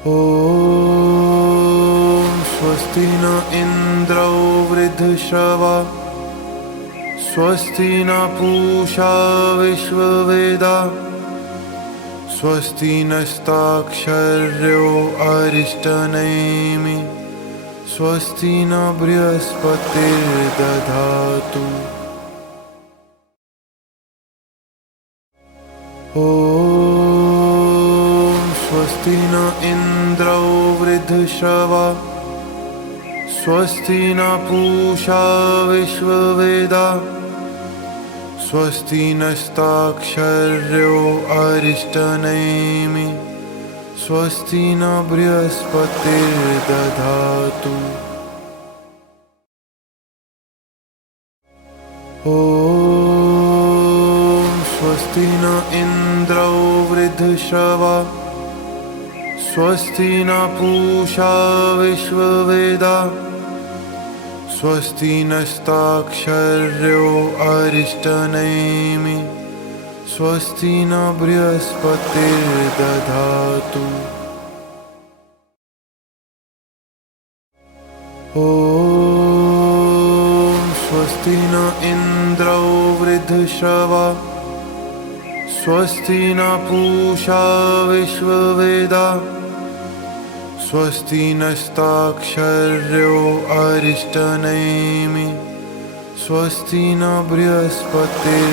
ॐ स्वस्ति न इन्द्रो वृद्धश्रवा स्वस्ति न पूषा विश्ववेदाः स्वस्ति नस्ताक्षर्यो अरिष्टनेमिः स्वस्ति न बृहस्पतिर्दधातु। ॐ स्वस्ति न इन्द्रो वृद्धश्रवा स्वस्ति न पूषा विश्ववेदाः स्वस्ति नस्ताक्षर्यो अरिष्टनेमिः स्वस्ति न बृहस्पतिर्दधातु। ॐ स्वस्ति न इन्द्रो वृद्धश्रवा स्वस्ति न पूषा विश्ववेदाः स्वस्ति नस्ताक्षर्यो अरिष्टनेमिः स्वस्ति न बृहस्पतिर्दधातु। ॐ स्वस्ति न इन्द्रो वृद्धश्रवा स्वस्ति न पूषा विश्ववेदाः स्वस्ति नस्ताक्षर्यो अरिष्टनेमिः स्वस्ति न बृहस्पतिर्दधातु।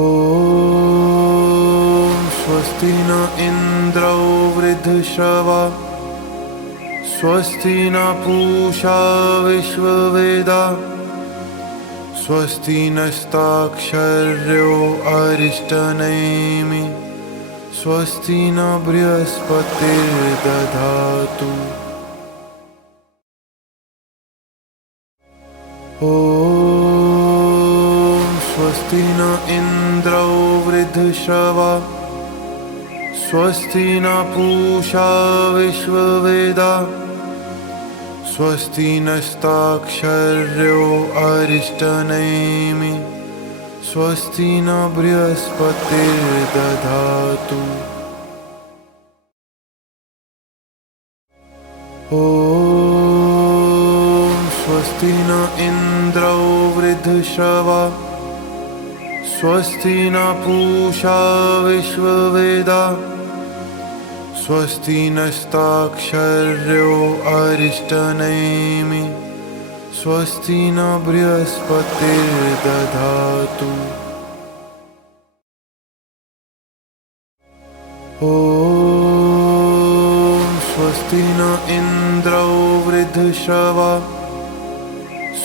ॐ स्वस्ति न इन्द्रो वृद्धश्रवा स्वस्ति न पूषा विश्ववेदाः स्वस्ति नस्ताक्षर्यो अरिष्टनेमिः स्वस्ति न बृहस्पतिर्दधातु। ॐ स्वस्ति न इन्द्रो वृद्धश्रवा स्वस्ति न पूषा विश्ववेदाः स्वस्ति नस्ताक्षर्यो अरिष्टनेमिः स्वस्ति न बृहस्पतिर्दधातु। ॐ स्वस्ति न इन्द्रो वृद्धश्रवा स्वस्ति न पूषा विश्ववेदाः स्वस्ति नस्ताक्षर्यो अरिष्टनेमिः स्वस्ति न बृहस्पतिर्दधातु। ॐ स्वस्ति न इन्द्रो वृद्धश्रवा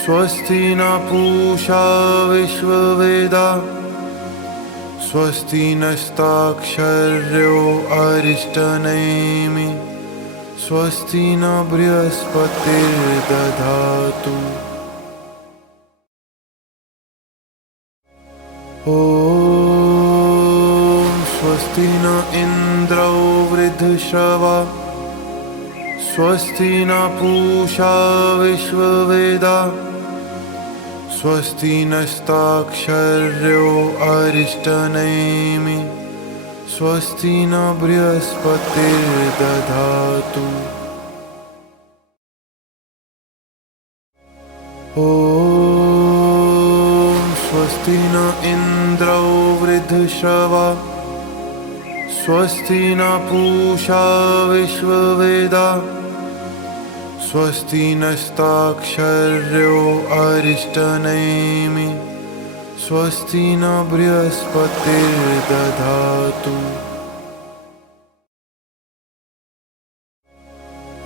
स्वस्ति न पूषा विश्ववेदाः स्वस्ति नस्ताक्षर्यो अरिष्टनेमिः स्वस्ति न बृहस्पतिर्दधातु। ॐ स्वस्ति न इन्द्रो वृद्धश्रवा स्वस्ति न पूषा विश्ववेदाः स्वस्ति नस्ताक्षर्यो अरिष्टनेमिः स्वस्ति न बृहस्पतिर्दधातु। ॐ स्वस्ति न इन्द्रो वृद्धश्रवा स्वस्ति न पूषा विश्ववेदाः स्वस्ति नस्ताक्षर्यो अरिष्टनेमिः स्वस्ति न बृहस्पतिर्दधातु।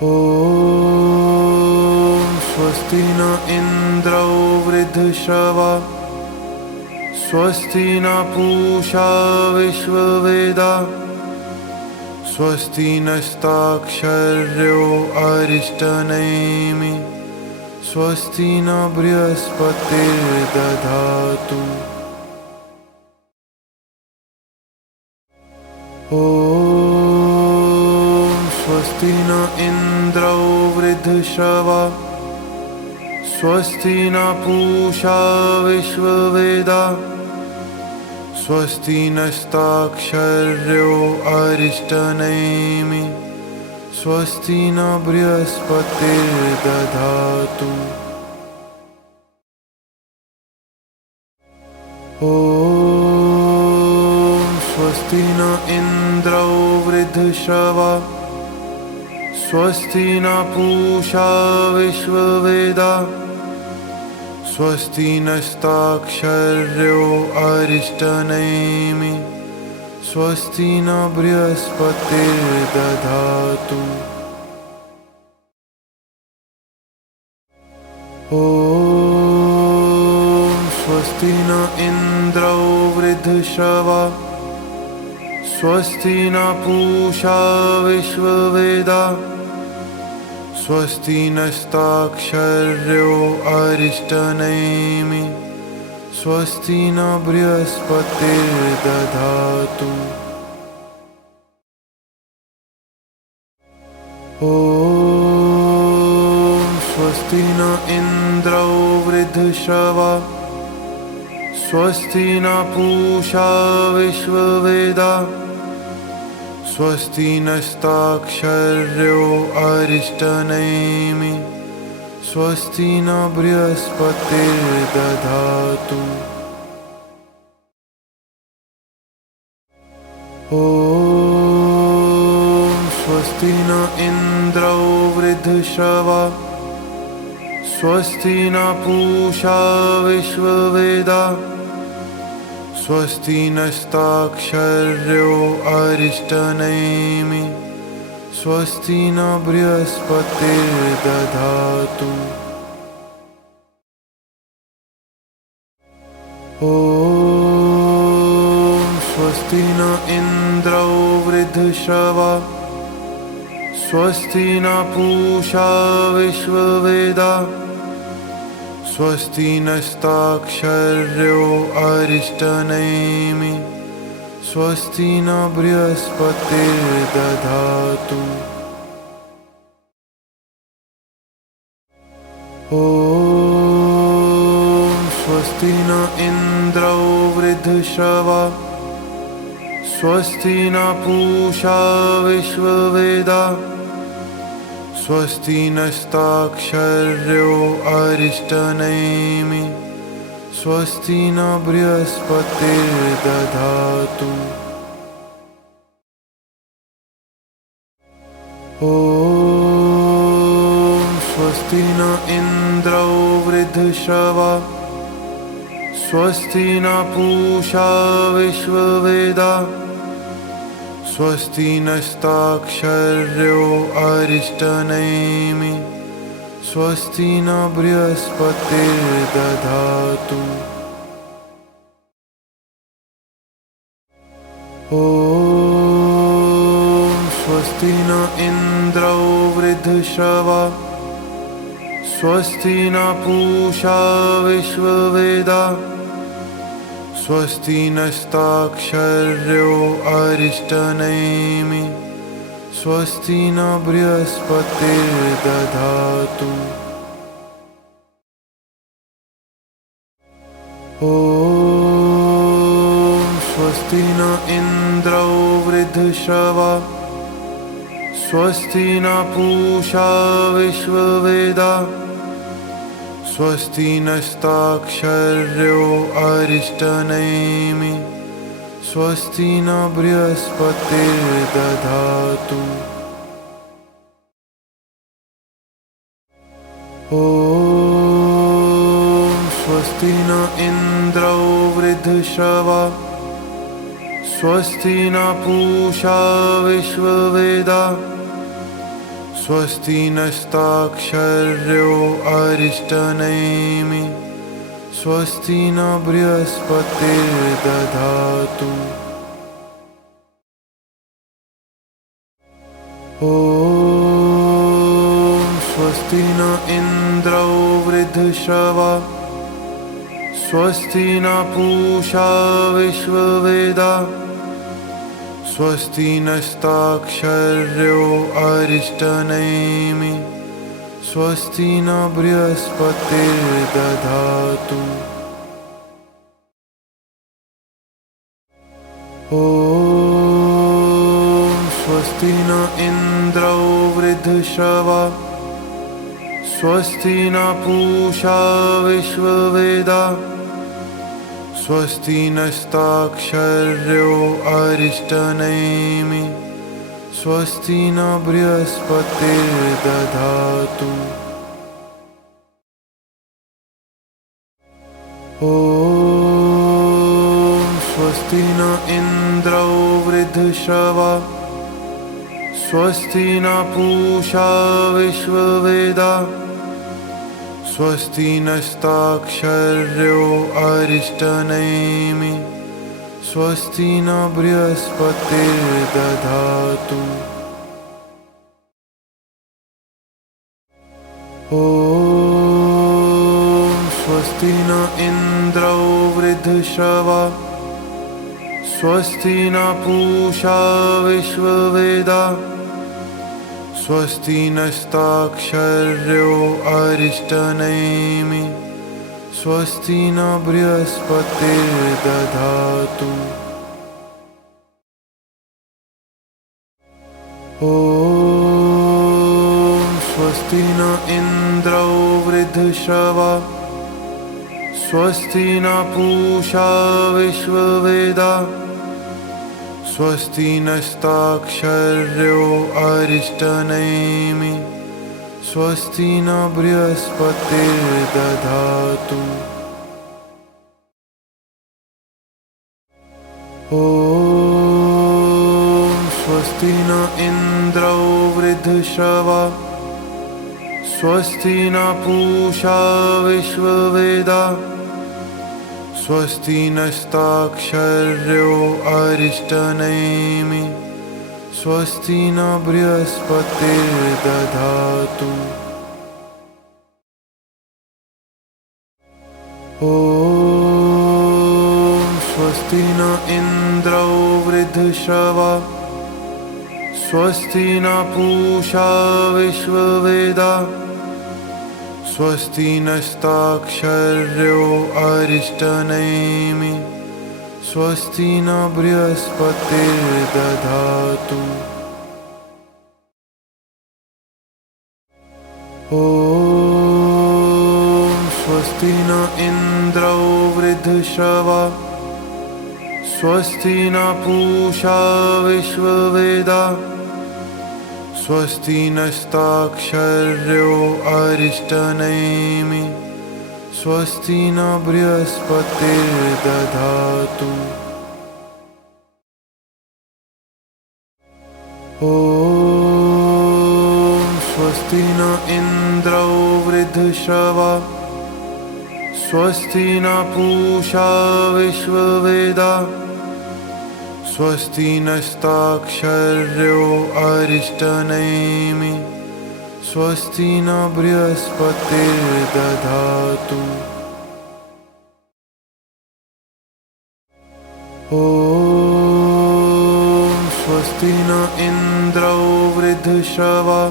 ॐ स्वस्ति न इन्द्रो वृद्धश्रवा स्वस्ति न पूषा विश्ववेदाः स्वस्ति नस्ताक्षर्यो अरिष्टनेमिः स्वस्ति न बृहस्पतिर्दधातु। ॐ स्वस्ति न इन्द्रो वृद्धश्रवा स्वस्ति न पूषा विश्ववेदाः स्वस्ति नस्ताक्षर्यो अरिष्टनेमि स्वस्ति न बृहस्पतिर्दधातु। ॐ स्वस्ति न इन्द्रो वृद्धश्रवा स्वस्ति न पूषा विश्ववेदाः स्वस्ति नस्ताक्षर्यो अरिष्टनेमि स्वस्ति न बृहस्पतिर्दधातु। ॐ स्वस्ति न इन्द्रो वृद्धश्रवा स्वस्ति न पूषा विश्ववेदाः स्वस्ति नस्ताक्षर्यो अरिष्टनेमि स्वस्ति न बृहस्पतिर्दधातु। ॐ स्वस्ति न इन्द्रो वृद्धश्रवा स्वस्ति न पूषा विश्ववेदाः स्वस्ति नस्ताक्षर्यो अरिष्टनेमि स्वस्ति न बृहस्पतिर्दधातु। ॐ स्वस्ति न इन्द्रो वृद्धश्रवा स्वस्ति न पूषा विश्ववेदाः स्वस्ति नस्ताक्षर्यो अरिष्टनेमि स्वस्ति न बृहस्पतिर्दधातु। ॐ स्वस्ति न इन्द्रो वृद्धश्रवा स्वस्ति न पूषा विश्ववेदाः स्वस्ति नस्ताक्षर्यो अरिष्टनेमि स्वस्ति न बृहस्पतिर्दधातु। ॐ स्वस्ति न इन्द्रो वृद्धश्रवा स्वस्ति न पूषा विश्ववेदाः स्वस्ति नस्ताक्षर्यो अरिष्टनेमि स्वस्ति न बृहस्पतिर्दधातु। ॐ स्वस्ति न इन्द्रो वृद्धश्रवा स्वस्ति न पूषा विश्ववेदाः स्वस्ति नस्ताक्षर्यो अरिष्टनेमि स्वस्ति न बृहस्पतिर्दधातु। ॐ स्वस्ति न इन्द्रो वृद्धश्रवा स्वस्ति न पूषा विश्ववेदाः स्वस्ति नस्ताक्षर्यो अरिष्टनेमि स्वस्ति न बृहस्पतिर्दधातु। ॐ स्वस्ति न इन्द्रो वृद्धश्रवा स्वस्ति न पूषा विश्ववेदाः स्वस्ति नस्ताक्षर्यो अरिष्टनेमि स्वस्ति न बृहस्पतिर्दधातु। ॐ स्वस्ति न इन्द्रो वृद्धश्रवा स्वस्ति न पूषा विश्ववेदाः स्वस्ति नस्ताक्षर्यो अरिष्टनेमि स्वस्ति न बृहस्पतिर्दधातु। ॐ स्वस्ति न इन्द्रो वृद्धश्रवा स्वस्ति न पूषा विश्ववेदाः स्वस्ति नस्ताक्षर्यो अरिष्टनेमि स्वस्ति न बृहस्पतिर्दधातु। ॐ स्वस्ति न इन्द्रो वृद्धश्रवा स्वस्ति न पूषा विश्ववेदाः स्वस्ति नस्ताक्षर्यो अरिष्टनेमिः स्वस्ति न बृहस्पतिर्दधातु। ॐ स्वस्ति न इन्द्रो वृद्धश्रवा स्वस्ति न पूषा विश्ववेदाः स्वस्ति नस्ताक्षर्यो अरिष्टनेमिः स्वस्ति न बृहस्पतिर्दधातु। ॐ स्वस्ति न इन्द्रो वृद्धश्रवा स्वस्ति न पूषा विश्ववेदाः स्वस्ति नस्ताक्षर्यो अरिष्टनेमिः स्वस्ति न बृहस्पतिर्दधातु। ॐ स्वस्ति न इन्द्रो वृद्धश्रवा स्वस्ति न पूषा विश्ववेदाः स्वस्ति नस्ताक्षर्यो अरिष्टनेमिः स्वस्ति न बृहस्पतिर्दधातु। ॐ स्वस्ति न इन्द्रो वृद्धश्रवा स्वस्ति न पूषा विश्ववेदाः स्वस्ति नस्ताक्षर्यो अरिष्टनेमिः स्वस्ति न बृहस्पतिर्दधातु। ॐ स्वस्ति न इन्द्रो वृद्धश्रवा स्वस्ति न पूषा विश्ववेदाः स्वस्ति नस्ताक्षर्यो अरिष्टनेमिः स्वस्ति न बृहस्पतिर्दधातु। ॐ स्वस्ति न इन्द्रो वृद्धश्रवा स्वस्ति न पूषा विश्ववेदाः स्वस्ति नस्ताक्षर्यो अरिष्टनेमिः स्वस्ति न बृहस्पतिर्दधातु। ॐ स्वस्ति न इन्द्रो वृद्धश्रवा स्वस्ति न पूषा विश्ववेदाः स्वस्ति नस्ताक्षर्यो अरिष्टनेमिः स्वस्ति न बृहस्पतिर्दधातु। ॐ स्वस्ति न इन्द्रो वृद्धश्रवा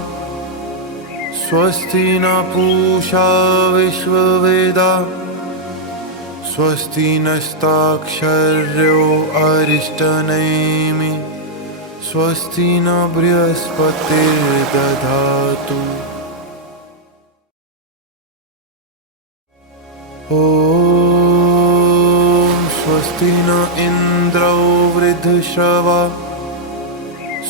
स्वस्ति न पूषा विश्ववेदाः स्वस्ति नस्ताक्षर्यो अरिष्टनेमिः स्वस्ति न बृहस्पतिर्दधातु। ॐ स्वस्ति न इन्द्रो वृद्धश्रवा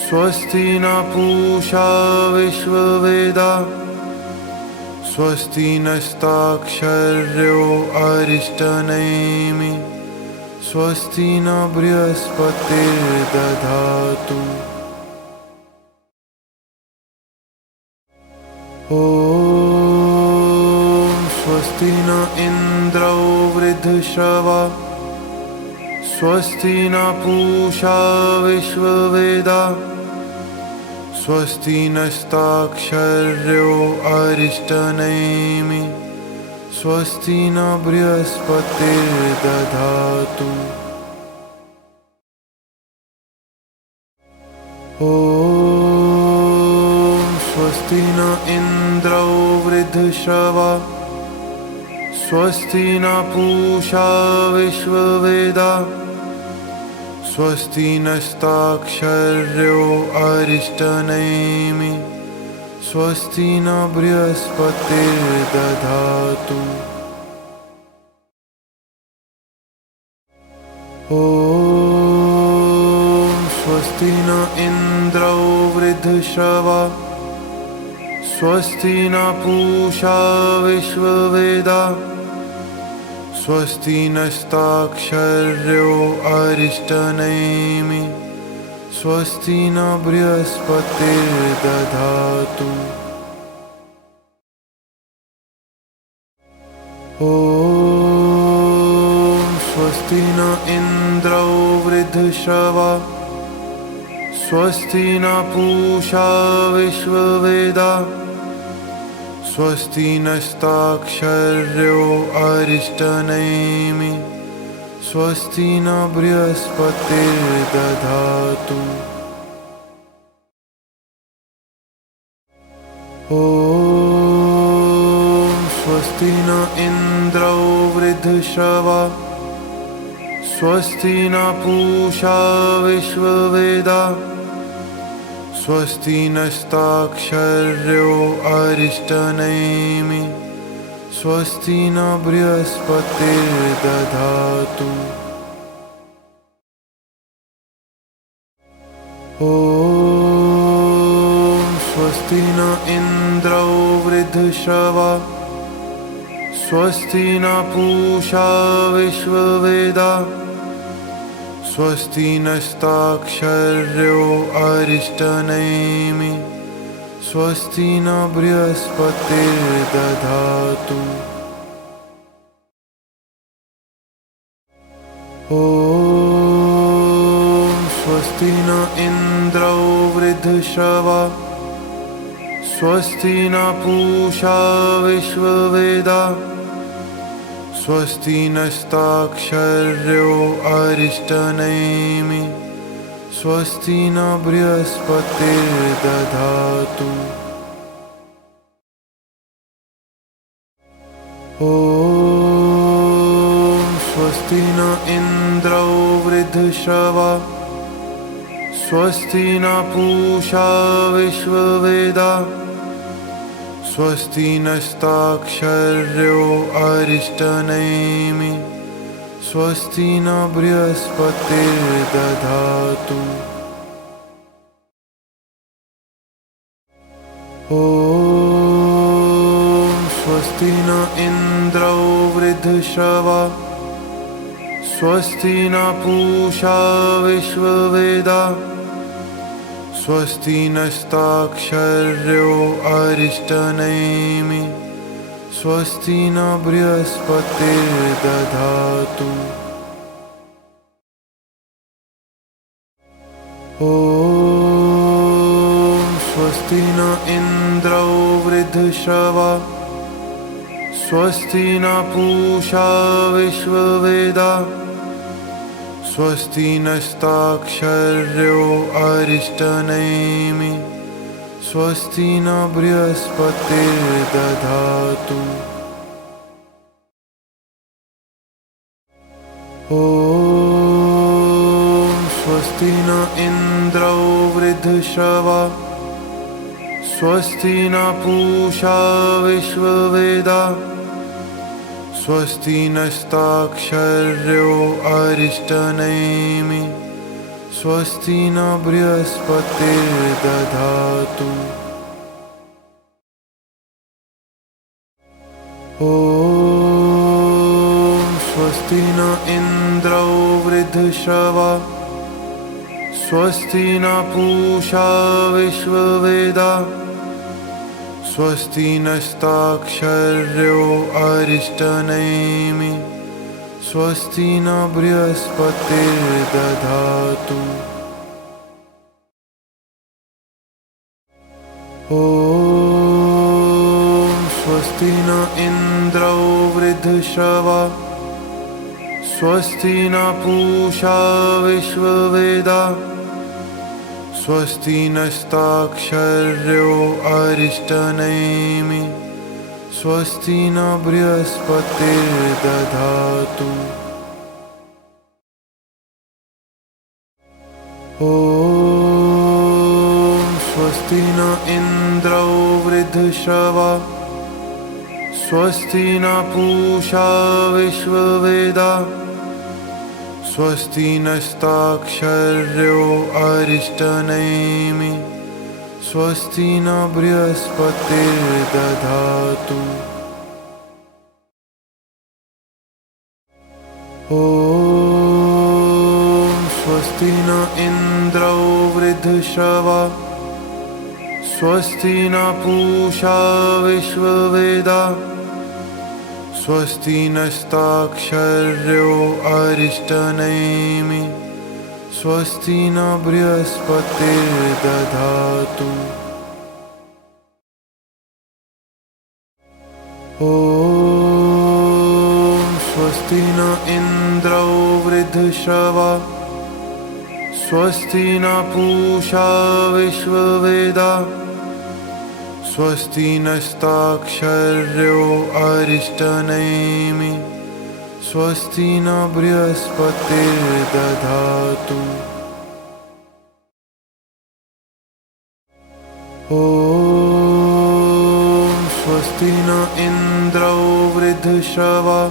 स्वस्ति न पूषा विश्ववेदाः स्वस्ति नस्ताक्षर्यो अरिष्टनेमिः स्वस्ति न बृहस्पतिर्दधातु। ॐ स्वस्ति न इन्द्रो वृद्धश्रवा स्वस्ति न पूषा विश्ववेदाः स्वस्ति नस्ताक्षर्यो अरिष्टनेमिः स्वस्ति न बृहस्पतिर्दधातु। ॐ स्वस्ति न इन्द्रो वृद्धश्रवा स्वस्ति न पूषा विश्ववेदाः स्वस्ति नस्ताक्षर्यो अरिष्टनेमि स्वस्ति न बृहस्पतिर्दधातु। ॐ स्वस्ति न इन्द्रो वृद्धश्रवा स्वस्ति न पूषा विश्ववेदाः स्वस्ति नस्ताक्षर्यो अरिष्टनेमि स्वस्ति न बृहस्पतिर्दधातु। ॐ स्वस्ति न इन्द्रो वृद्धश्रवा स्वस्ति न पूषा विश्ववेदाः स्वस्ति नस्ताक्षर्यो अरिष्टनेमि स्वस्ति न बृहस्पतिर्दधातु। ॐ स्वस्ति न इन्द्रो वृद्धश्रवा स्वस्ति न पूषा विश्ववेदाः स्वस्ति नस्ताक्षर्यो अरिष्टनेमि स्वस्ति न बृहस्पतिर्दधातु। ॐ स्वस्ति न इन्द्रो वृद्धश्रवा स्वस्ति न पूषा विश्ववेदाः स्वस्ति नस्ताक्षर्यो अरिष्टनेमि स्वस्ति न बृहस्पतिर्दधातु। ॐ स्वस्ति न इन्द्रो वृद्धश्रवा स्वस्ति न पूषा विश्ववेदाः स्वस्ति नस्ताक्षर्यो अरिष्टनेमि स्वस्ति न बृहस्पतिर्दधातु। ॐ स्वस्ति न इन्द्रो वृद्धश्रवा स्वस्ति न पूषा विश्ववेदाः स्वस्ति नस्ताक्षर्यो अरिष्टनेमि स्वस्ति न बृहस्पतिर्दधातु। ॐ स्वस्ति न इन्द्रो वृद्धश्रवा स्वस्ति न पूषा विश्ववेदाः स्वस्ति नस्ताक्षर्यो अरिष्टनेमि स्वस्ति न बृहस्पतिर्दधातु। ॐ स्वस्ति न इन्द्रो वृद्धश्रवा स्वस्ति न पूषा विश्ववेदाः स्वस्ति नस्ताक्षर्यो अरिष्टनेमि स्वस्ति न बृहस्पतिर्दधातु। ॐ स्वस्ति न इन्द्रो वृद्धश्रवा स्वस्ति न पूषा विश्ववेदाः स्वस्ति नस्ताक्षर्यो अरिष्टनेमि स्वस्ति न बृहस्पतिर्दधातु। ॐ स्वस्ति न इन्द्रो वृद्धश्रवा स्वस्ति न पूषा विश्ववेदाः स्वस्ति नस्ताक्षर्यो अरिष्टनेमि स्वस्ति न बृहस्पतिर्दधातु। ॐ स्वस्ति न इन्द्रो वृद्धश्रवा स्वस्ति न पूषा विश्ववेदाः स्वस्ति नस्ताक्षर्यो अरिष्टनेमि स्वस्ति न बृहस्पतिर्दधातु। ॐ स्वस्ति न इन्द्रो वृद्धश्रवा स्वस्ति न पूषा विश्ववेदाः स्वस्ति नस्ताक्षर्यो अरिष्टनेमिः स्वस्ति न बृहस्पतिर्दधातु। ॐ स्वस्ति न इन्द्रो वृद्धश्रवा स्वस्ति न पूषा विश्ववेदाः स्वस्ति नस्ताक्षर्यो अरिष्टनेमिः स्वस्ति न बृहस्पतिर्दधातु। ॐ स्वस्ति न इन्द्रो वृद्धश्रवा स्वस्ति न पूषा विश्ववेदाः स्वस्ति नस्ताक्षर्यो अरिष्टनेमिः स्वस्ति न बृहस्पतिर्दधातु। ॐ स्वस्ति न इन्द्रो वृद्धश्रवा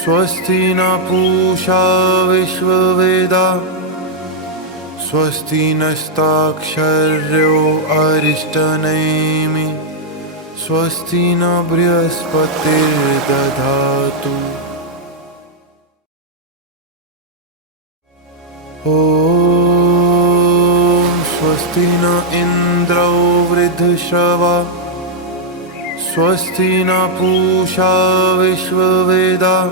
स्वस्ति न पूषा विश्ववेदाः स्वस्ति नस्ताक्षर्यो अरिष्टनेमिः स्वस्ति न बृहस्पतिर्दधातु। ॐ स्वस्ति न इन्द्रो वृद्धश्रवा स्वस्ति न पूषा विश्ववेदाः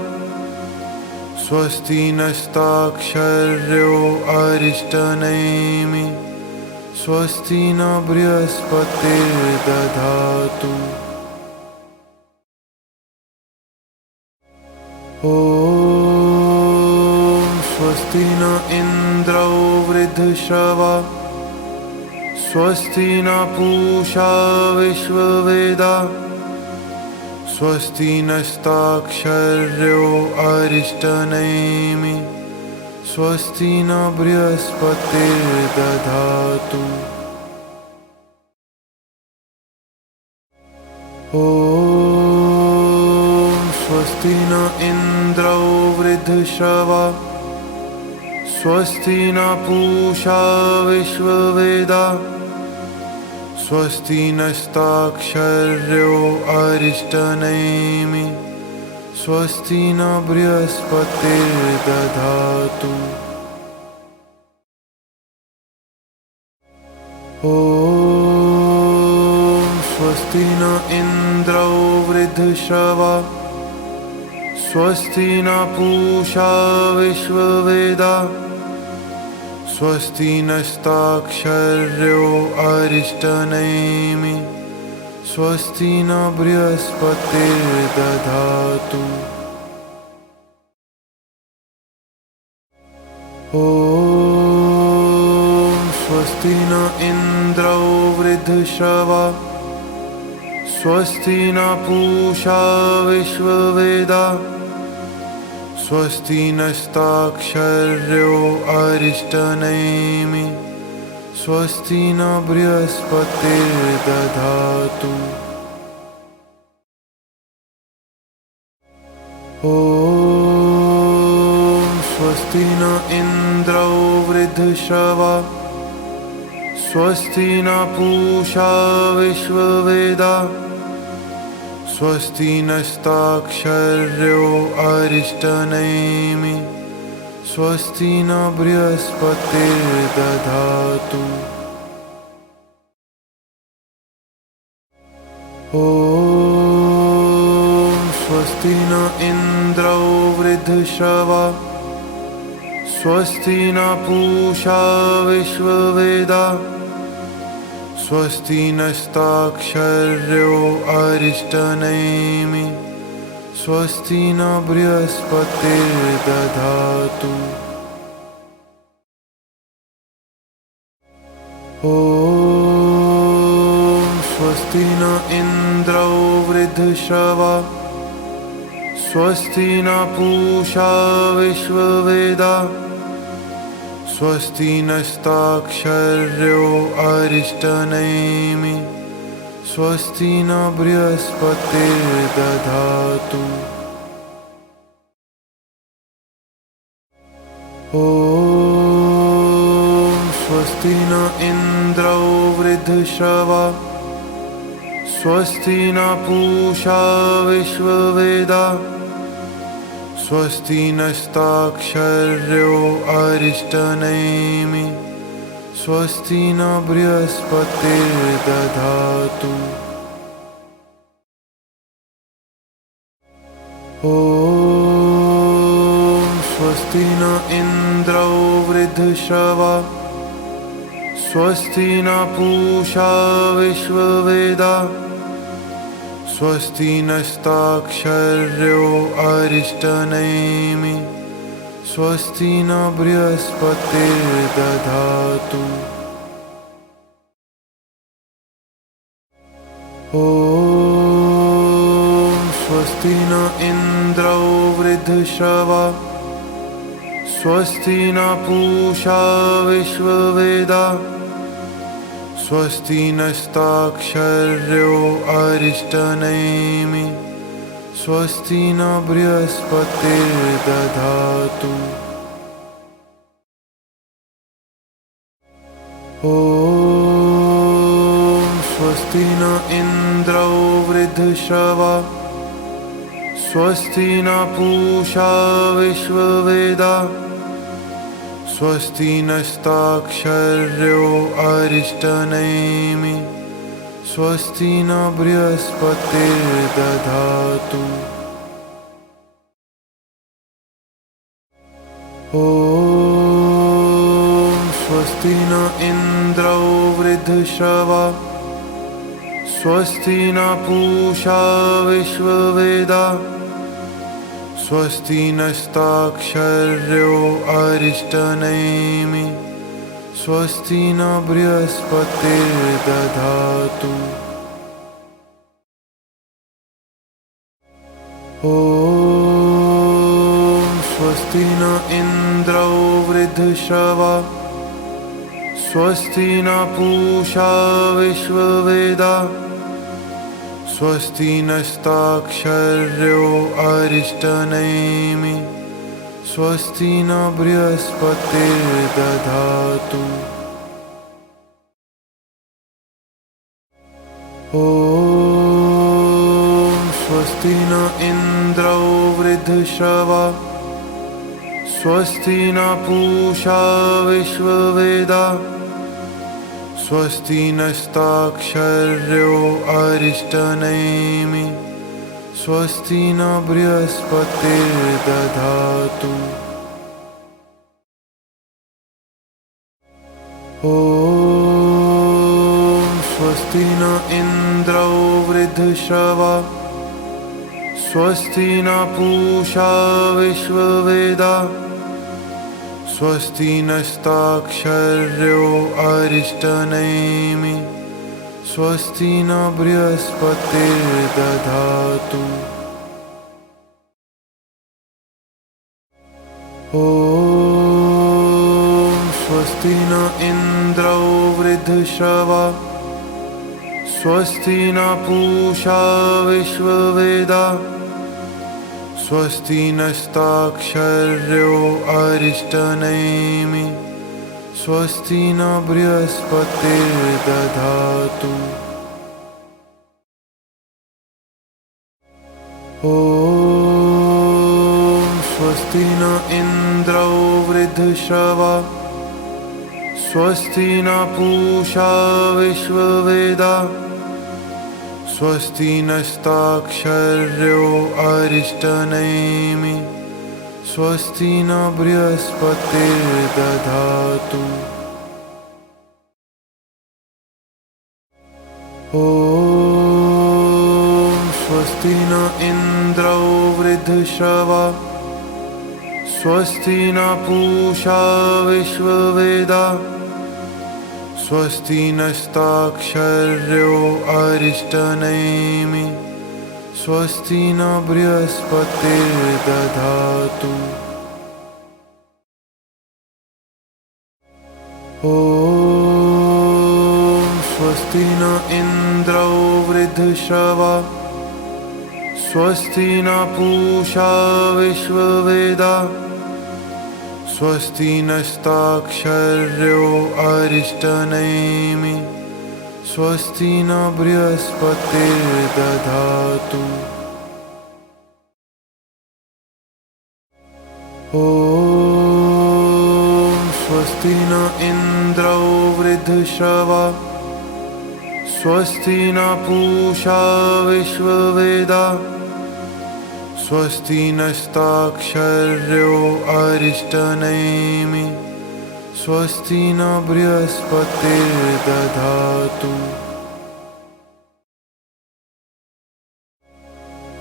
स्वस्ति नस्ताक्षर्यो अरिष्टनेमिः स्वस्ति न बृहस्पतिर्दधातु। ॐ स्वस्ति न इन्द्रो वृद्धश्रवा स्वस्ति न पूषा विश्ववेदाः स्वस्ति नस्ताक्षर्यो अरिष्टनेमिः स्वस्ति न बृहस्पतिर्दधातु। ॐ स्वस्ति न इन्द्रो वृद्धश्रवा स्वस्ति न पूषा विश्ववेदाः स्वस्ति नस्ताक्षर्यो अरिष्टनेमिः स्वस्ति न बृहस्पतिर्दधातु। ॐ स्वस्ति न इन्द्रो वृद्धश्रवा स्वस्ति न पूषा विश्ववेदाः स्वस्ति नस्ताक्षर्यो अरिष्टनेमिः स्वस्ति न बृहस्पतिर्दधातु। ॐ स्वस्ति न इन्द्रो वृद्धश्रवा स्वस्ति न पूषा विश्ववेदाः स्वस्ति नस्ताक्षर्यो अरिष्टनेमिः स्वस्ति न बृहस्पतिर्दधातु। ॐ स्वस्ति न इन्द्रो वृद्धश्रवा स्वस्ति न पूषा विश्ववेदाः स्वस्ति नस्ताक्षर्यो अरिष्टनेमिः स्वस्ति न बृहस्पतिर्दधातु। ॐ स्वस्ति न इन्द्रो वृद्धश्रवा स्वस्ति न पूषा विश्ववेदाः स्वस्ति नस्ताक्षर्यो अरिष्टनेमिः स्वस्ति न बृहस्पतिर्दधातु। ॐ स्वस्ति न इन्द्रो वृद्धश्रवा स्वस्ति न पूषा विश्ववेदाः स्वस्ति नस्ताक्षर्यो अरिष्टनेमि स्वस्ति न बृहस्पतिर्दधातु। ॐ स्वस्ति न इन्द्रो वृद्धश्रवा स्वस्ति न पूषा विश्ववेदाः स्वस्ति नस्ताक्षर्यो अरिष्टनेमि स्वस्ति न बृहस्पतिर्दधातु। ॐ स्वस्ति न इन्द्रो वृद्धश्रवा स्वस्ति न पूषा विश्ववेदाः स्वस्ति नस्ताक्षर्यो अरिष्टनेमि स्वस्ति न बृहस्पतिर्दधातु। ॐ स्वस्ति न इन्द्रो वृद्धश्रवा स्वस्ति न पूषा विश्ववेदाः स्वस्ति नस्ताक्षर्यो अरिष्टनेमि स्वस्ति न बृहस्पतिर्दधातु। ॐ स्वस्ति न इन्द्रो वृद्धश्रवा स्वस्ति न पूषा विश्ववेदाः स्वस्ति नस्ताक्षर्यो अरिष्टनेमि स्वस्ति न बृहस्पतिर्दधातु। ॐ स्वस्ति न इन्द्रो वृद्धश्रवा स्वस्ति न पूषा विश्ववेदाः स्वस्ति नस्ताक्षर्यो अरिष्टनेमि स्वस्ति न बृहस्पतिर्दधातु। ॐ स्वस्ति न इन्द्रो वृद्धश्रवा स्वस्ति न पूषा विश्ववेदाः स्वस्ति नस्ताक्षर्यो अरिष्टनेमि स्वस्ति न बृहस्पतिर्दधातु। ॐ स्वस्ति न इन्द्रो वृद्धश्रवा स्वस्ति न पूषा विश्ववेदाः स्वस्ति नस्ताक्षर्यो अरिष्टनेमि स्वस्ति न बृहस्पतिर्दधातु। ॐ स्वस्ति न इन्द्रो वृद्धश्रवा स्वस्ति न पूषा विश्ववेदाः स्वस्ति नस्ताक्षर्यो अरिष्टनेमि स्वस्ति न बृहस्पतिर्दधातु। ॐ स्वस्ति न इन्द्रो वृद्धश्रवा स्वस्ति न पूषा विश्ववेदाः स्वस्ति नस्ताक्षर्यो अरिष्टनेमि स्वस्ति न बृहस्पतिर्दधातु। ॐ स्वस्ति न इन्द्रो वृद्धश्रवा स्वस्ति न पूषा विश्ववेदाः स्वस्ति नस्ताक्षर्यो अरिष्टनेमि स्वस्ति न बृहस्पतिर्दधातु। ॐ स्वस्ति न इन्द्रो वृद्धश्रवा स्वस्ति न पूषा विश्ववेदाः स्वस्ति नस्ताक्षर्यो अरिष्टनेमि स्वस्ति न बृहस्पतिर्दधातु। ॐ स्वस्ति न इन्द्रो वृद्धश्रवा स्वस्ति न पूषा विश्ववेदाः स्वस्ति नस्ताक्षर्यो अरिष्टनेमिः स्वस्ति न बृहस्पतिर्दधातु। ॐ स्वस्ति न इन्द्रो वृद्धश्रवा स्वस्ति न पूषा विश्ववेदाः स्वस्ति नस्ताक्षर्यो अरिष्टनेमिः स्वस्ति न बृहस्पतिर्दधातु।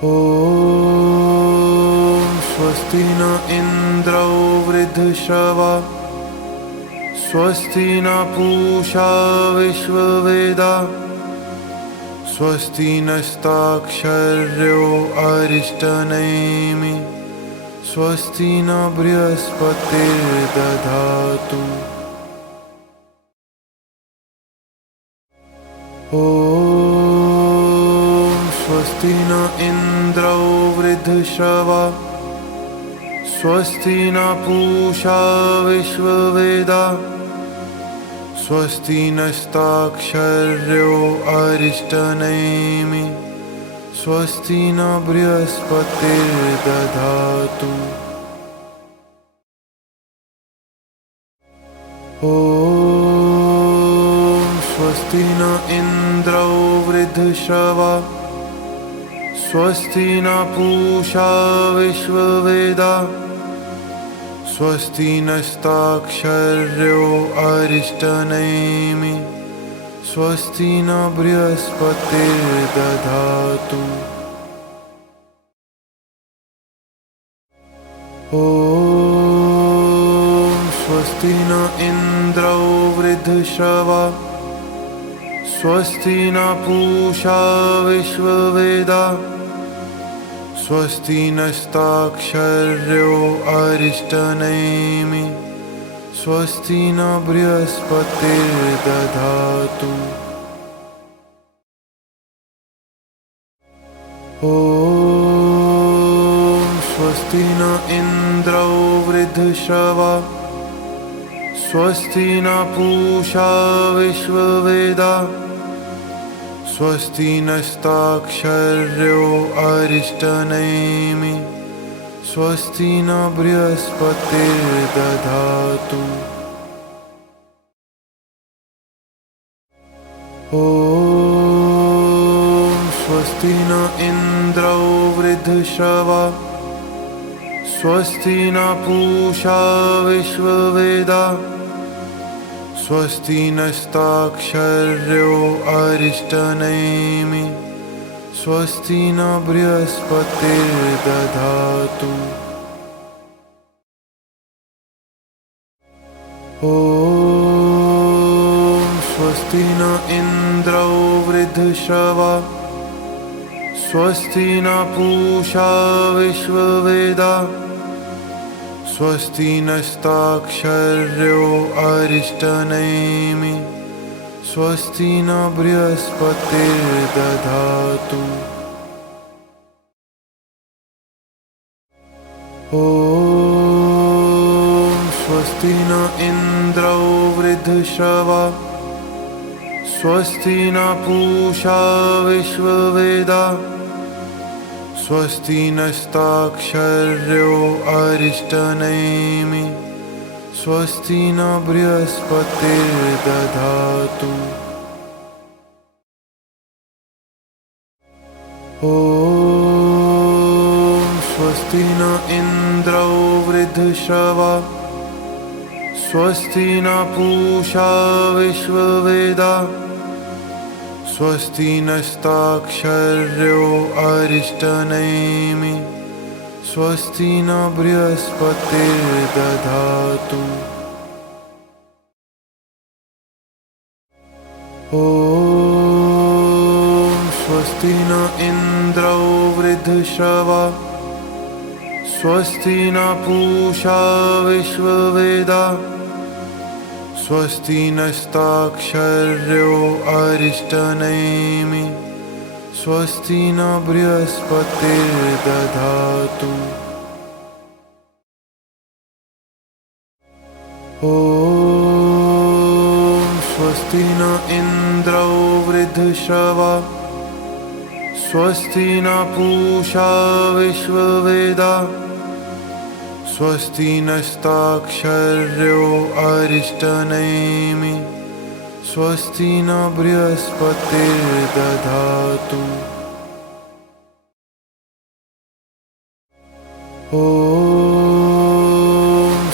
ॐ स्वस्ति न इन्द्रो वृद्धश्रवा स्वस्ति न पूषा विश्ववेदाः स्वस्ति नस्ताक्षर्यो अरिष्टनेमिः स्वस्ति न बृहस्पतिर्दधातु। ॐ स्वस्ति न इन्द्रो वृद्धश्रवा स्वस्ति न पूषा विश्ववेदाः स्वस्ति नस्ताक्षर्यो अरिष्टनेमिः स्वस्ति न बृहस्पतिर्दधातु। ॐ स्वस्ति न इन्द्रो वृद्धश्रवा स्वस्ति न पूषा विश्ववेदाः स्वस्ति नस्ताक्षर्यो अरिष्टनेमिः स्वस्ति न बृहस्पतिर्दधातु। ॐ स्वस्ति न इन्द्रो वृद्धश्रवा स्वस्ति न पूषा विश्ववेदाः स्वस्ति नस्ताक्षर्यो अरिष्टनेमिः स्वस्ति न बृहस्पतिर्दधातु। ॐ स्वस्ति न इन्द्रो वृद्धश्रवा स्वस्ति न पूषा विश्ववेदाः स्वस्ति नस्ताक्षर्यो अरिष्टनेमिः स्वस्ति न बृहस्पतिर्दधातु। ॐ स्वस्ति न इन्द्रो वृद्धश्रवा स्वस्ति न पूषा विश्ववेदाः स्वस्ति नस्ताक्षर्यो अरिष्टनेमिः स्वस्ति न बृहस्पतिर्दधातु। ॐ स्वस्ति न इन्द्रो वृद्धश्रवा स्वस्ति न पूषा विश्ववेदाः स्वस्ति नस्ताक्षर्यो अरिष्टनेमिः स्वस्ति न बृहस्पतिर्दधातु। ॐ स्वस्ति न इन्द्रो वृद्धश्रवा स्वस्ति न पूषा विश्ववेदाः स्वस्ति नस्ताक्षर्यो अरिष्टनेमिः स्वस्ति न बृहस्पतिर्दधातु। ॐ स्वस्ति न इन्द्रो वृद्धश्रवा स्वस्ति न पूषा विश्ववेदाः स्वस्ति नस्ताक्षर्यो अरिष्टनेमिः स्वस्ति न बृहस्पतिर्दधातु। ॐ स्वस्ति न इन्द्रो वृद्धश्रवा स्वस्ति न पूषा विश्ववेदाः स्वस्ति नस्ताक्षर्यो अरिष्टनेमि स्वस्ति न बृहस्पतिर्दधातु। ॐ स्वस्ति न इन्द्रो वृद्धश्रवा स्वस्ति न पूषा विश्ववेदाः स्वस्ति नस्ताक्षर्यो अरिष्टनेमि स्वस्ति न बृहस्पतिर्दधातु। ॐ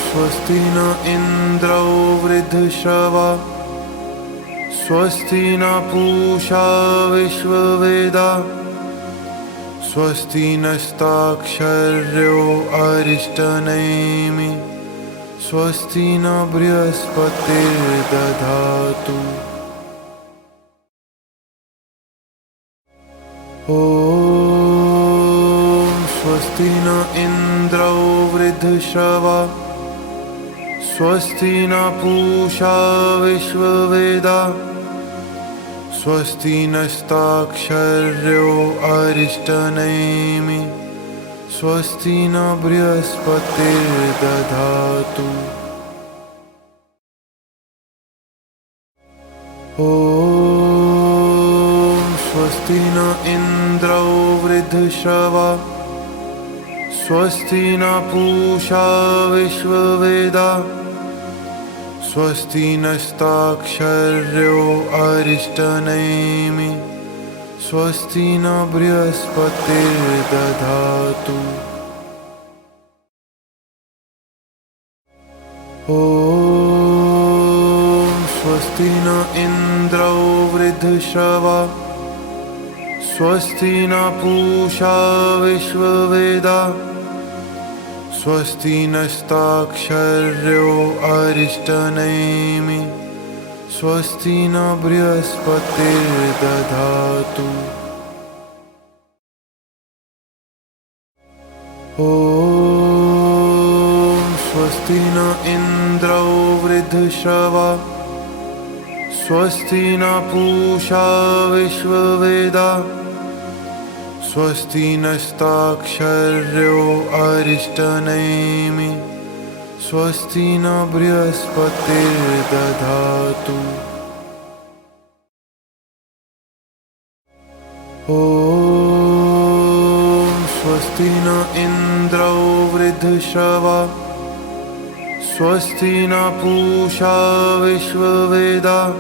स्वस्ति न इन्द्रो वृद्धश्रवा स्वस्ति न पूषा विश्ववेदाः स्वस्ति नस्ताक्षर्यो अरिष्टनेमि स्वस्ति न बृहस्पतिर्दधातु। ॐ स्वस्ति न इन्द्रो वृद्धश्रवा स्वस्ति न पूषा विश्ववेदाः स्वस्ति नस्ताक्षर्यो अरिष्टनेमि स्वस्ति न बृहस्पतिर्दधातु। ॐ स्वस्ति न इन्द्रो वृद्धश्रवा स्वस्ति न पूषा विश्ववेदाः स्वस्ति नस्ताक्षर्यो अरिष्टनेमि स्वस्ति न बृहस्पतिर्दधातु। ॐ स्वस्ति न इन्द्रो वृद्धश्रवा स्वस्ति न पूषा विश्ववेदाः स्वस्ति नस्ताक्षर्यो अरिष्टनेमि स्वस्ति न बृहस्पतिर्दधातु। ॐ स्वस्ति न इन्द्रो वृद्धश्रवा स्वस्ति न पूषा विश्ववेदाः स्वस्ति नस्ताक्षर्यो अरिष्टनेमि स्वस्ति न बृहस्पतिर्दधातु। ॐ स्वस्ति न इन्द्रो वृद्धश्रवा स्वस्ति न पूषा विश्ववेदाः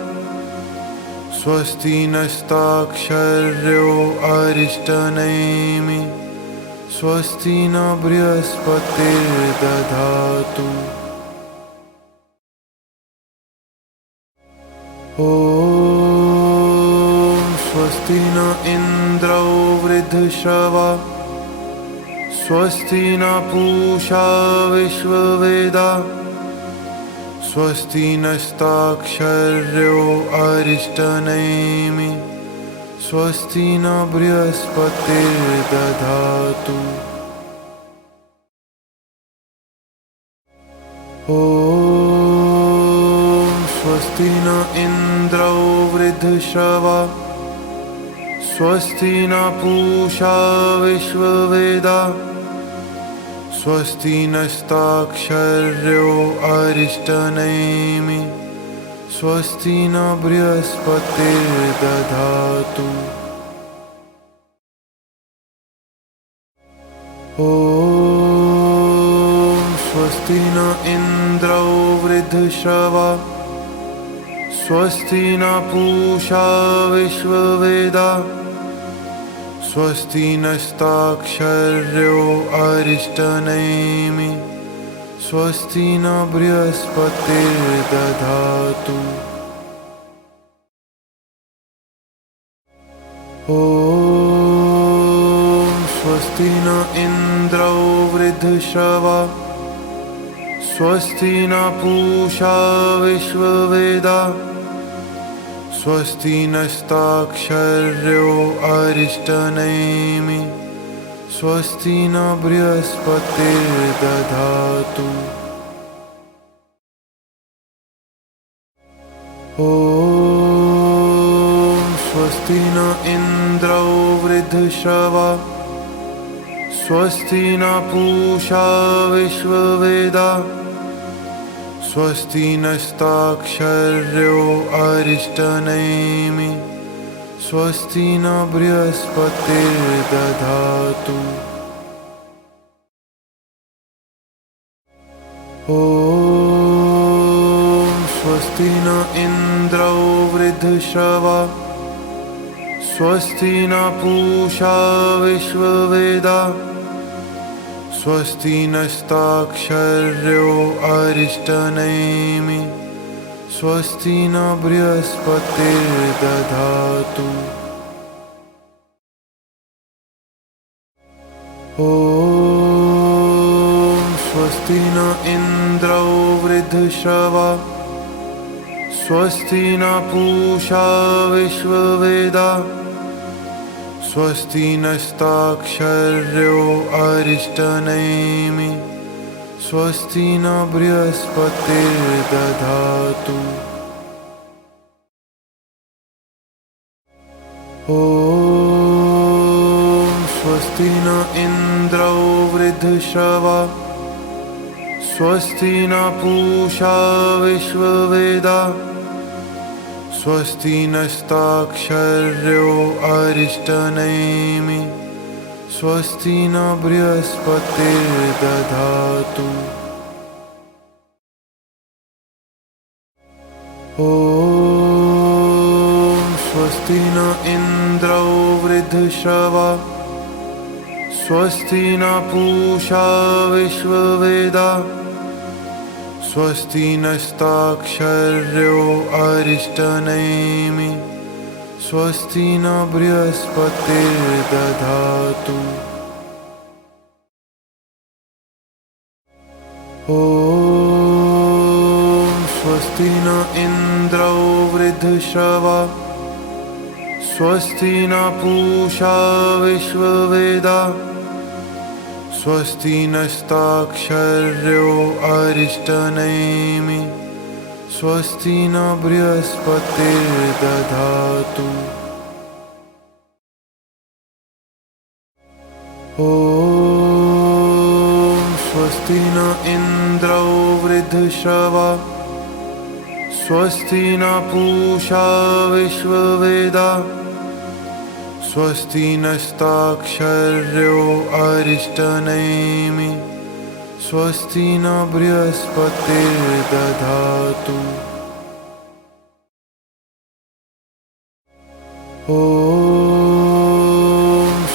स्वस्ति नस्ताक्षर्यो अरिष्टनेमि स्वस्ति न बृहस्पतिर्दधातु। ॐ स्वस्ति न इन्द्रो वृद्धश्रवा स्वस्ति न पूषा विश्ववेदाः स्वस्ति नस्ताक्षर्यो अरिष्टनेमि स्वस्ति न बृहस्पतिर्दधातु। ॐ स्वस्ति न इन्द्रो वृद्धश्रवा स्वस्ति न पूषा विश्ववेदाः स्वस्ति नस्ताक्षर्यो अरिष्टनेमि स्वस्ति न बृहस्पतिर्दधातु। ॐ स्वस्ति न इन्द्रो वृद्धश्रवा स्वस्ति न पूषा विश्ववेदाः स्वस्ति नस्ताक्षर्यो अरिष्टनेमि स्वस्ति न बृहस्पतिर्दधातु। ॐ स्वस्ति न इन्द्रो वृद्धश्रवा स्वस्ति न पूषा विश्ववेदाः स्वस्ति नस्ताक्षर्यो अरिष्टनेमि स्वस्ति न बृहस्पतिर्दधातु। ॐ स्वस्ति न इन्द्रो वृद्धश्रवा स्वस्ति न पूषा विश्ववेदाः स्वस्ति नस्ताक्षर्यो अरिष्टनेमिः स्वस्ति न बृहस्पतिर्दधातु। ॐ स्वस्ति न इन्द्रो वृद्धश्रवा स्वस्ति न पूषा विश्ववेदाः स्वस्ति नस्ताक्षर्यो अरिष्टनेमिः स्वस्ति न बृहस्पतिर्दधातु। ॐ स्वस्ति न इन्द्रो वृद्धश्रवा स्वस्ति न पूषा विश्ववेदाः स्वस्ति नस्ताक्षर्यो अरिष्टनेमिः स्वस्ति न बृहस्पतिर्दधातु। ॐ स्वस्ति न इन्द्रो वृद्धश्रवा स्वस्ति न पूषा विश्ववेदाः स्वस्ति नस्ताक्षर्यो अरिष्टनेमिः स्वस्ति न बृहस्पतिर्दधातु। ॐ स्वस्ति न इन्द्रो वृद्धश्रवा स्वस्ति न पूषा विश्ववेदाः स्वस्ति नस्ताक्षर्यो अरिष्टनेमिः स्वस्ति न बृहस्पतिर्दधातु। ॐ स्वस्ति न इन्द्रो वृद्धश्रवा स्वस्ति न पूषा विश्ववेदाः स्वस्ति नस्ताक्षर्यो अरिष्टनेमिः स्वस्ति न बृहस्पतिर्दधातु। ॐ स्वस्ति न इन्द्रो वृद्धश्रवा स्वस्ति न पूषा विश्ववेदाः स्वस्ति नस्ताक्षर्यो अरिष्टनेमिः स्वस्ति न बृहस्पतिर्दधातु। ॐ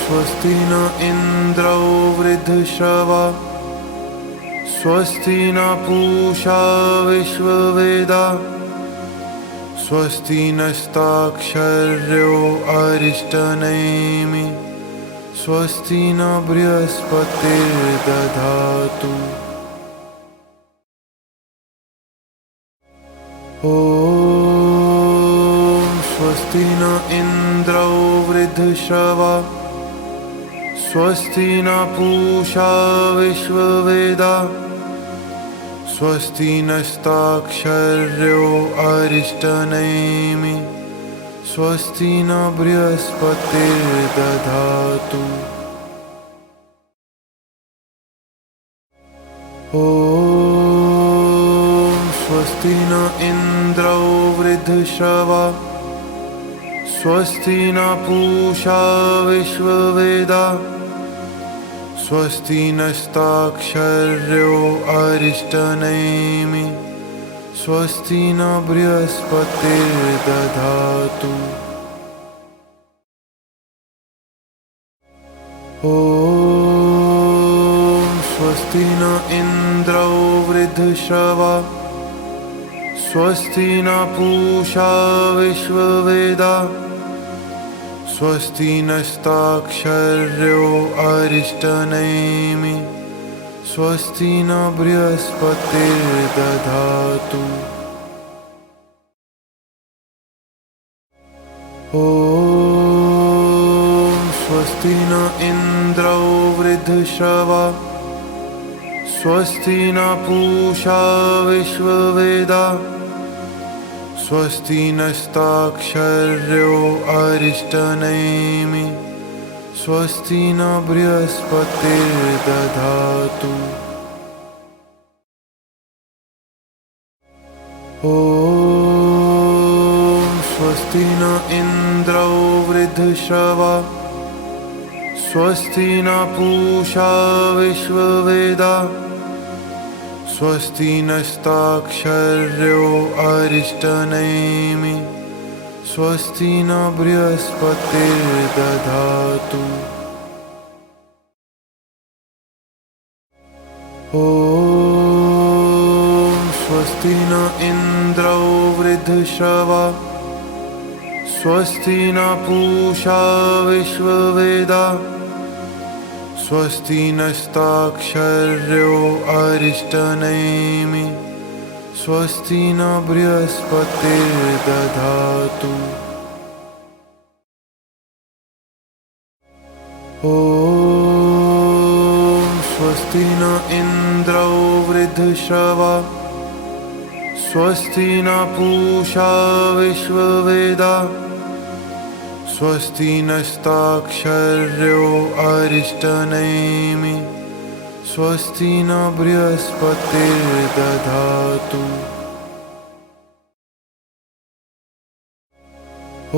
स्वस्ति न इन्द्रो वृद्धश्रवा स्वस्ति न पूषा विश्ववेदाः स्वस्ति नस्ताक्षर्यो अरिष्टनेमिः स्वस्ति न बृहस्पतिर्दधातु। ॐ स्वस्ति न इन्द्रो वृद्धश्रवा स्वस्ति न पूषा विश्ववेदाः स्वस्ति नस्ताक्षर्यो अरिष्टनेमिः स्वस्ति न बृहस्पतिर्दधातु। ॐ स्वस्ति न इन्द्रो वृद्धश्रवा स्वस्ति न पूषा विश्ववेदाः स्वस्ति नस्ताक्षर्यो अरिष्टनेमिः स्वस्ति न बृहस्पतिर्दधातु। ॐ स्वस्ति न इन्द्रो वृद्धश्रवा स्वस्ति न पूषा विश्ववेदाः स्वस्ति नस्ताक्षर्यो अरिष्टनेमिः स्वस्ति न बृहस्पतिर्दधातु। ॐ स्वस्ति न इन्द्रो वृद्धश्रवा स्वस्ति न पूषा विश्ववेदाः स्वस्ति नस्ताक्षर्यो अरिष्टनेमि स्वस्ति न बृहस्पतिर्दधातु। ॐ स्वस्ति न इन्द्रो वृद्धश्रवा स्वस्ति न पूषा विश्ववेदाः स्वस्ति नस्ताक्षर्यो अरिष्टनेमि स्वस्ति न बृहस्पतिर्दधातु। ॐ स्वस्ति न इन्द्रो वृद्धश्रवा स्वस्ति न पूषा विश्ववेदाः स्वस्ति नस्ताक्षर्यो अरिष्टनेमि स्वस्ति न बृहस्पतिर्दधातु। ॐ स्वस्ति न इन्द्रो वृद्धश्रवा स्वस्ति न पूषा विश्ववेदाः स्वस्ति नस्ताक्षर्यो अरिष्टनेमि स्वस्ति न बृहस्पतिर्दधातु।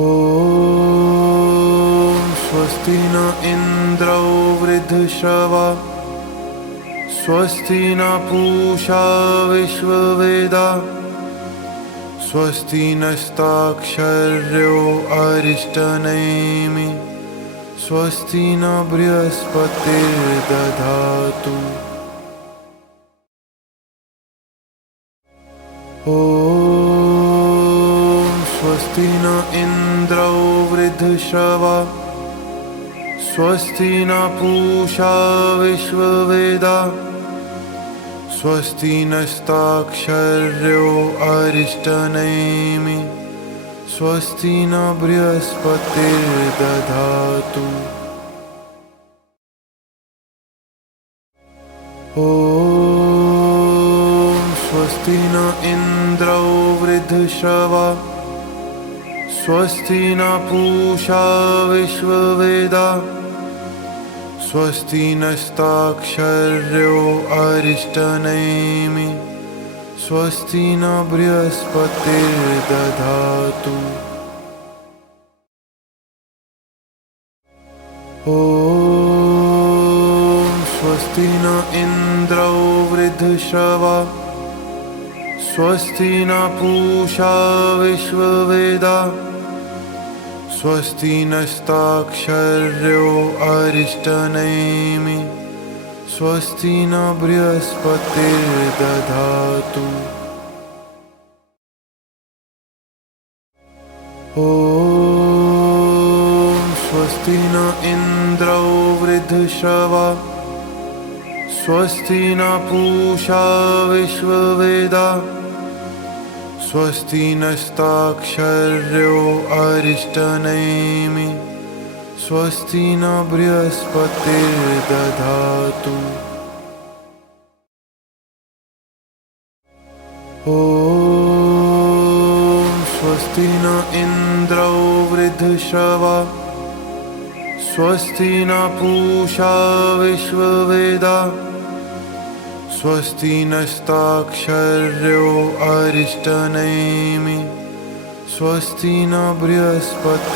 ॐ स्वस्ति न इन्द्रो वृद्धश्रवा स्वस्ति न पूषा विश्ववेदाः स्वस्ति नस्ताक्षर्यो अरिष्टनेमि स्वस्ति न बृहस्पतिर्दधातु। ॐ स्वस्ति न इन्द्रो वृद्धश्रवा स्वस्ति न पूषा विश्ववेदाः स्वस्ति नस्ताक्षर्यो अरिष्टनेमि स्वस्ति न बृहस्पतिर्दधातु। ॐ स्वस्ति न इन्द्रो वृद्धश्रवा स्वस्ति न पूषा विश्ववेदाः स्वस्ति नस्ताक्षर्यो अरिष्टनेमि स्वस्ति न बृहस्पतिर्दधातु। ॐ स्वस्ति न इन्द्रो वृद्धश्रवा स्वस्ति न पूषा विश्ववेदाः स्वस्ति नस्ताक्षर्यो अरिष्टनेमि स्वस्ति न बृहस्पतिर्दधातु। ॐ स्वस्ति न इन्द्रो वृद्धश्रवा स्वस्ति न पूषा विश्ववेदाः स्वस्ति नस्ताक्षर्यो अरिष्टनेमि स्वस्ति न बृहस्पतिर्दधातु। ॐ स्वस्ति न इन्द्रो वृद्धश्रवा स्वस्ति न पूषा विश्ववेदाः स्वस्ति नस्ताक्षर्यो अरिष्टनेमि स्वस्ति न बृहस्पतिर्दधातु।